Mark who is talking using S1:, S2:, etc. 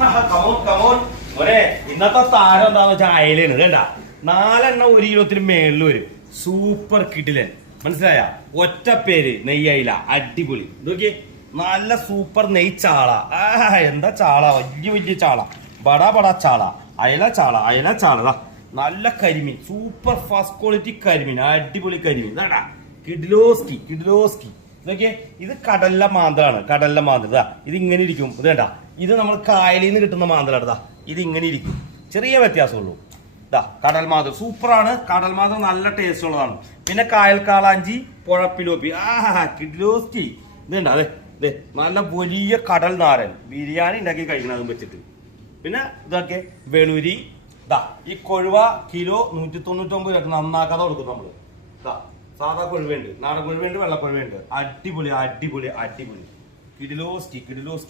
S1: Come on come on ഇന്നത്തെ താരം എന്താന്ന് വെച്ചാൽ അയലാണ് കേട്ടാ നാലെണ്ണം ഒരു കിലോത്തിന് മേളിൽ വരും. സൂപ്പർ കിടിലൻ. മനസ്സിലായ? ഒറ്റ പേര് നെയ്യയില. അടിപൊളി. നോക്കി നല്ല സൂപ്പർ നെയ് ചാള. എന്താ ചാള? വലിയ വലിയ ചാള. ബടാ ബടാ ചാള. അയല ചാള അയല ചാള. നല്ല കരിമീൻ. സൂപ്പർ ഫസ്റ്റ് ക്വാളിറ്റി കരിമീൻ. അടിപൊളി കരിമീൻ. ഇതാടാ കിഡിലോസ്കി കിഡിലോസ്കി നോക്കിയേ ഇത് കടലിലെ മാന്തലാണ് കടലിലെ മാന്തൽ. ഇതാ ഇത് ഇങ്ങനെ ഇരിക്കും. ഇത് കണ്ട ഇത് നമ്മൾ കായലിൽ നിന്ന് കിട്ടുന്ന മാന്തലാണ് ഇതാ ഇത് ഇങ്ങനെ ഇരിക്കും. ചെറിയ വ്യത്യാസമുള്ളൂ. ഇതാ കടൽ മാന്തൽ. സൂപ്പറാണ്. കടൽ മാന്തൽ നല്ല ടേസ്റ്റ് ഉള്ളതാണ്. പിന്നെ കായൽ കാളാഞ്ചി പുഴപ്പിലോപ്പി. ആ കിഡ്ലോസ്റ്റി. ഇത് കണ്ട അതെ ഇതേ നല്ല വലിയ കടൽ നാരൻ. ബിരിയാണി ഉണ്ടാക്കി കഴിക്കണം വെച്ചിട്ട്. പിന്നെ ഇതൊക്കെ വെളുരി. ഇതാ ഈ കൊഴുവ കിലോ നൂറ്റി തൊണ്ണൂറ്റൊമ്പത് രൂപ. നന്നാക്കാതെ കൊടുക്കും നമ്മൾ. ഇതാ സാധാ കൊഴുവുണ്ട് നാടൻ കൊഴുവുണ്ട് വെള്ളപ്പൊഴുവുണ്ട്. അടിപൊളി അടിപൊളി അടിപൊളി. കിടിലോസ്കി കിഡിലോസ്കി